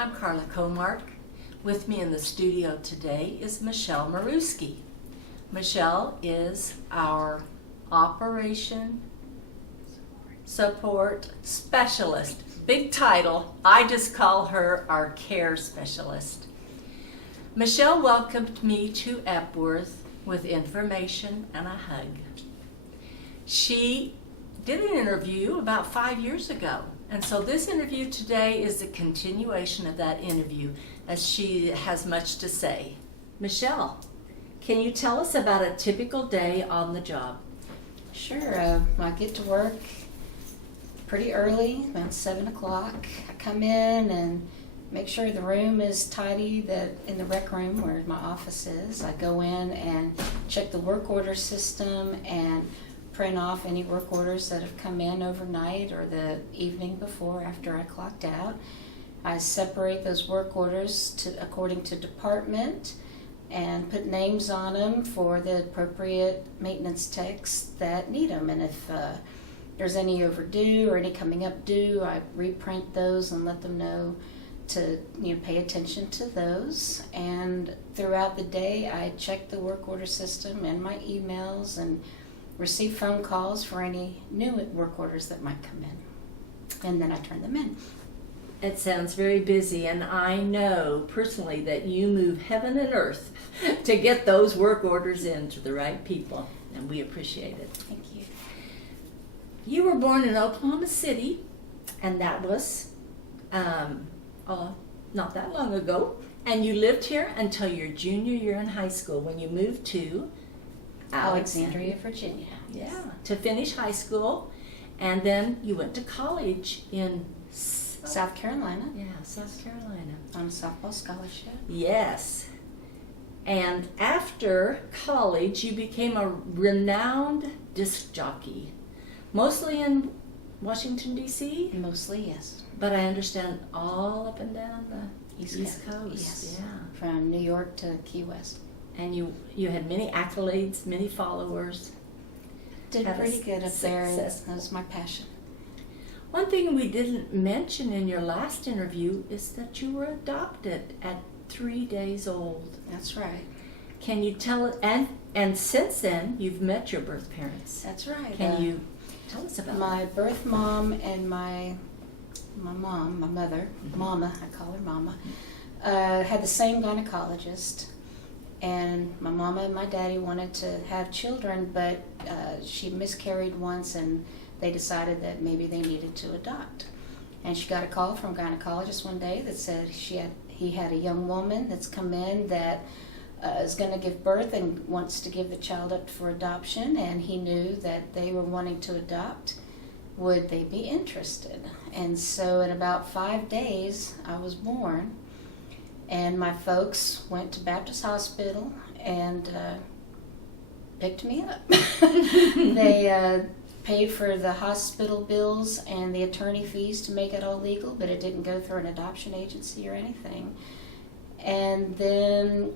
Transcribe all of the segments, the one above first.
I'm Carla Comark. With me in the studio today is Michele Miruski. Michele is our Operation Support Specialist. Big title. I just call her our Care Specialist. Michele welcomed me to Epworth with information and a hug. She did an interview about 5 years ago, and so this interview today is a continuation of that interview, as she has much to say. Michele, can you tell us about a typical day on the job? Sure. I get to work pretty early, about 7 o'clock. I come in and make sure the room is tidy, that in the rec room where my office is. I go in and check the work order system and print off any work orders that have come in overnight or the evening before after I clocked out. I separate those work orders according to department and put names on them for the appropriate maintenance techs that need them. And if there's any overdue or any coming up due, I reprint those and let them know to pay attention to those. And throughout the day, I check the work order system and my emails and receive phone calls for any new work orders that might come in. And then I turn them in. It sounds very busy, and I know personally that you move heaven and earth to get those work orders in to the right people, and we appreciate it. Thank you. You were born in Oklahoma City, and that was not that long ago, and you lived here until your junior year in high school when you moved to Alexandria, Virginia. Yeah, to finish high school, and then you went to college in South Carolina. Yeah, South Carolina. On a softball scholarship. Yes. And after college, you became a renowned disc jockey, mostly in Washington, D.C.? Mostly, yes. But I understand all up and down the East Coast. Yes. Yeah. From New York to Key West. And you had many accolades, many followers. Did pretty good up there. That Successful. was my passion. One thing we didn't mention in your last interview is that you were adopted at 3 days old. That's right. Can you tell it? And since then, you've met your birth parents. That's right. Can you tell us about my birth mom and my mother, Mama, I call her Mama, had the same gynecologist. And my mama and my daddy wanted to have children, but she miscarried once, and they decided that maybe they needed to adopt. And she got a call from a gynecologist one day that said he had a young woman that's come in that is going to give birth and wants to give the child up for adoption, and he knew that they were wanting to adopt. Would they be interested? And so in about 5 days, I was born. And my folks went to Baptist Hospital and picked me up. They paid for the hospital bills and the attorney fees to make it all legal, but it didn't go through an adoption agency or anything. And then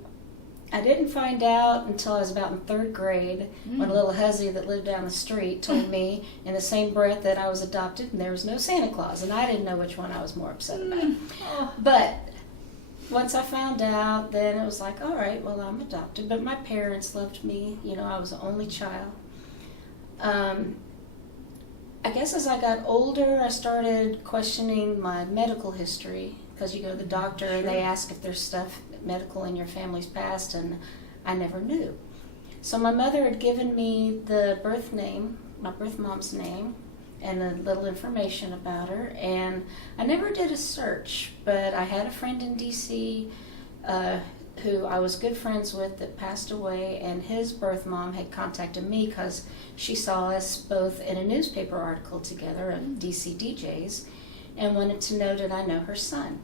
I didn't find out until I was about in 3rd grade when a little hussy that lived down the street told me in the same breath that I was adopted and there was no Santa Claus, and I didn't know which one I was more upset about. But once I found out, then it was like, all right, well, I'm adopted. But my parents loved me. I was the only child. I guess as I got older, I started questioning my medical history, because you go to the doctor and they ask if there's stuff medical in your family's past, and I never knew. So my mother had given me the birth name, my birth mom's name, and a little information about her, and I never did a search, but I had a friend in D.C. Who I was good friends with that passed away, and his birth mom had contacted me because she saw us both in a newspaper article together at D.C. DJs and wanted to know did I know her son.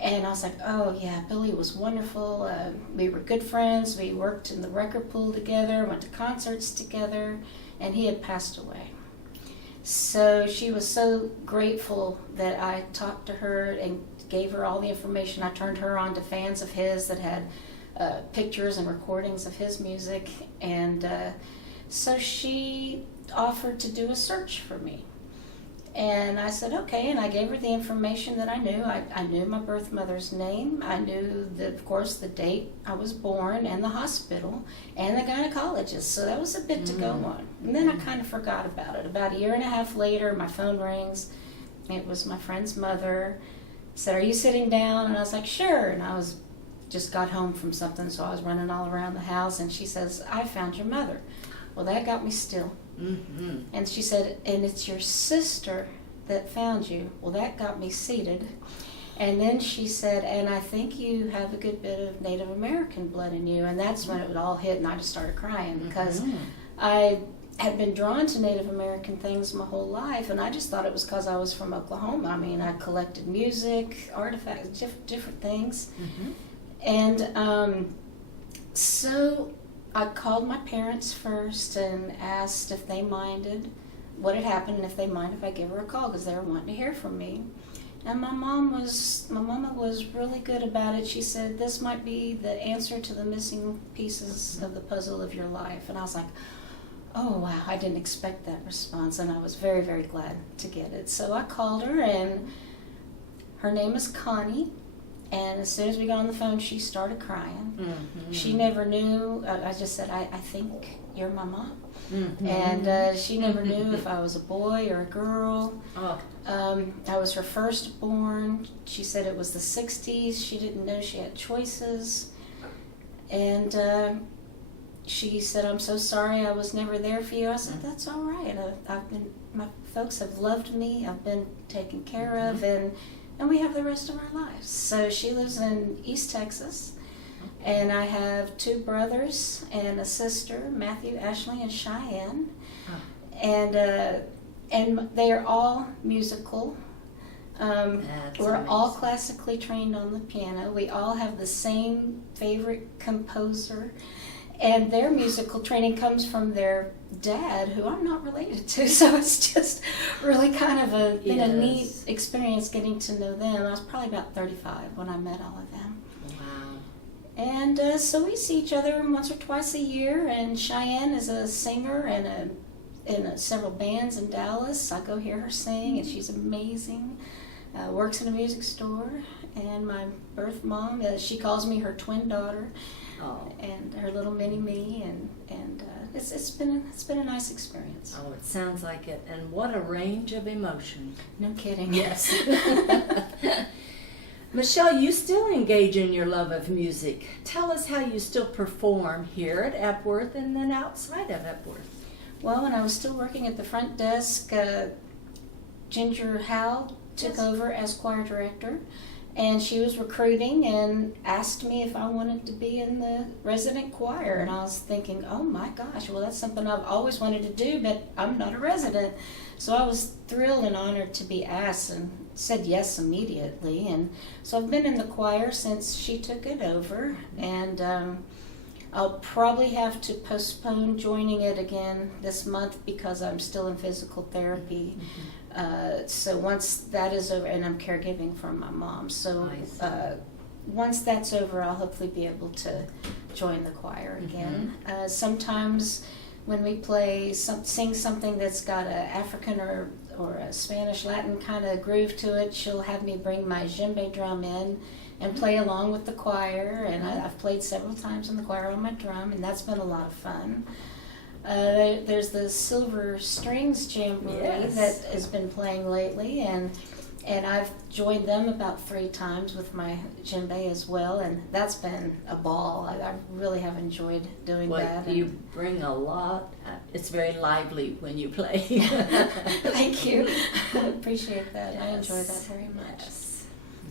And I was like, oh yeah, Billy was wonderful. We were good friends. We worked in the record pool together, went to concerts together, and he had passed away. So she was so grateful that I talked to her and gave her all the information. I turned her on to fans of his that had pictures and recordings of his music. And so she offered to do a search for me. And I said, okay, and I gave her the information that I knew. I knew my birth mother's name. I knew, of course, the date I was born and the hospital and the gynecologist. So that was a bit to go on. And then I kind of forgot about it. About a year and a half later, my phone rings. It was my friend's mother. Said, are you sitting down? And I was like, sure. And I just got home from something, so I was running all around the house. And she says, I found your mother. Well, that got me still. Mm-hmm. And she said, and it's your sister that found you. Well, that got me seated. And then she said, and I think you have a good bit of Native American blood in you. And that's when it would all hit, and I just started crying because I had been drawn to Native American things my whole life, and I just thought it was because I was from Oklahoma. I mean, I collected music, artifacts, different things. And so I called my parents first and asked if they minded what had happened and if they mind if I give her a call because they were wanting to hear from me. And my mama was really good about it. She said, this might be the answer to the missing pieces of the puzzle of your life. And I was like, oh wow, I didn't expect that response, and I was very, very glad to get it. So I called her, and her name is Connie. And as soon as we got on the phone, she started crying. She never knew. I just said, I think you're my mom. And she never knew if I was a boy or a girl. I was her firstborn. She said it was the 60s. She didn't know she had choices. And she said, I'm so sorry I was never there for you. I said, that's all right. My folks have loved me. I've been taken care of, and we have the rest of our lives. So she lives in East Texas, and I have 2 brothers and a sister, Matthew, Ashley, and Cheyenne. And they are all musical. We're all classically trained on the piano. We all have the same favorite composer. And their musical training comes from their dad, who I'm not related to. So it's just really kind of been a neat experience getting to know them. I was probably about 35 when I met all of them. Wow. And so we see each other once or twice a year. And Cheyenne is a singer in several bands in Dallas. I go hear her sing, and she's amazing. Works in a music store. And my birth mom, she calls me her twin daughter. And her little mini-me, and it's been a nice experience. Oh, it sounds like it. And what a range of emotion. No kidding. Yes. Michele, you still engage in your love of music. Tell us how you still perform here at Epworth and then outside of Epworth. Well, when I was still working at the front desk, Ginger Howe took over as choir director. And she was recruiting and asked me if I wanted to be in the resident choir. And I was thinking, oh my gosh, well that's something I've always wanted to do, but I'm not a resident. So I was thrilled and honored to be asked and said yes immediately. And so I've been in the choir since she took it over. And I'll probably have to postpone joining it again this month because I'm still in physical therapy. So once that is over, and I'm caregiving for my mom, so once that's over, I'll hopefully be able to join the choir again. Sometimes when we sing something that's got an African or a Spanish Latin kind of groove to it, she'll have me bring my djembe drum in and play along with the choir, and I've played several times in the choir on my drum, and that's been a lot of fun. There's the Silver Strings Jamboree that has been playing lately, and I've joined them about 3 times with my djembe as well, and that's been a ball. I really have enjoyed doing that. You bring a lot. It's very lively when you play. Thank you. I appreciate that. Yes. I enjoy that very much. Yes.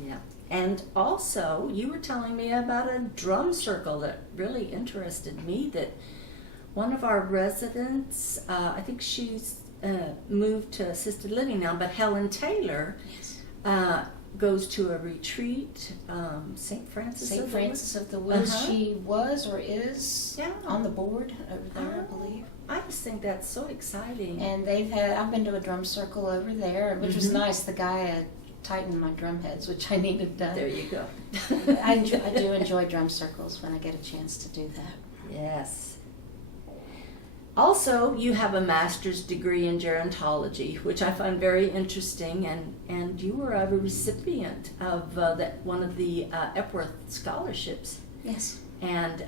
Yeah. And also, you were telling me about a drum circle that really interested me, that one of our residents, I think she's moved to assisted living now, but Helen Taylor goes to a retreat, St. Francis of the Woods. She was or is on the board over there, I believe. I just think that's so exciting. And I've been to a drum circle over there, which was nice. The guy tightened my drum heads, which I needed done. There you go. I do enjoy drum circles when I get a chance to do that. Yes. Also, you have a master's degree in gerontology, which I find very interesting, and you were a recipient of one of the Epworth scholarships. Yes. And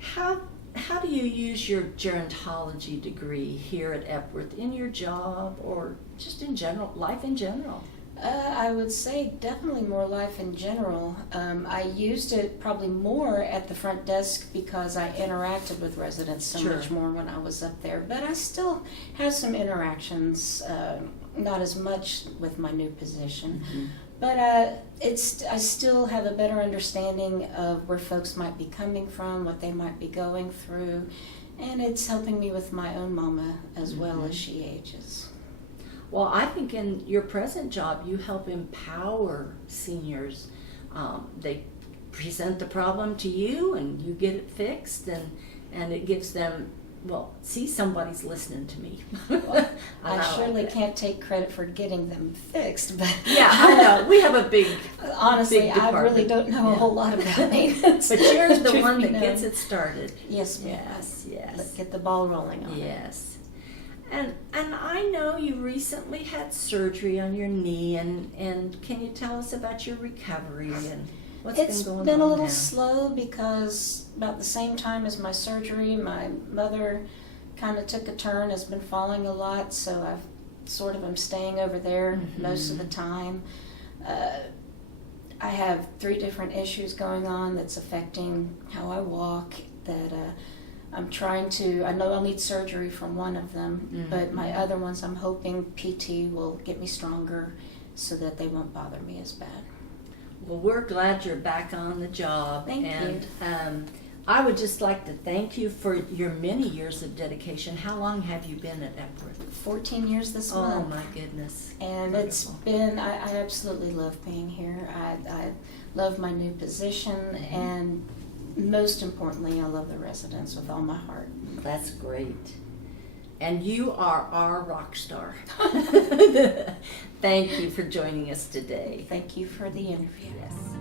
how do you use your gerontology degree here at Epworth in your job or just in general, life in general? I would say definitely more life in general. I used it probably more at the front desk because I interacted with residents so Sure. much more when I was up there. But I still have some interactions, not as much with my new position. Mm-hmm. But I still have a better understanding of where folks might be coming from, what they might be going through, and it's helping me with my own mama as well as she ages. Well, I think in your present job, you help empower seniors. They present the problem to you, and you get it fixed, and it gives them, well, see, somebody's listening to me. Well, I like surely that. can't take credit for getting them fixed, but Yeah, I know. We have a big, honestly, big I really department. don't know a Yeah. whole lot about maintenance. but you're the Truth one be that known. gets it started. Yes, ma'am. Yes, Let's yes, get the ball rolling on it. yes. And I know you recently had surgery on your knee, and can you tell us about your recovery and what's It's been going been on a little now? slow because about the same time as my surgery, my mother kind of took a turn, has been falling a lot, so I've sort of am staying over there most of the time. I have 3 different issues going on that's affecting how I walk that I'm trying to, I know I'll need surgery from one of them, but my other ones I'm hoping PT will get me stronger so that they won't bother me as bad. Well, we're glad you're back on the job. Thank you. I would just like to thank you for your many years of dedication. How long have you been at Epworth? 14 years this Oh, month. my goodness. And it's Wonderful. been, I absolutely love being here. I love my new position, and most importantly, I love the residents with all my heart. That's great. And you are our rock star. Thank you for joining us today. Thank you for the interview. Yes.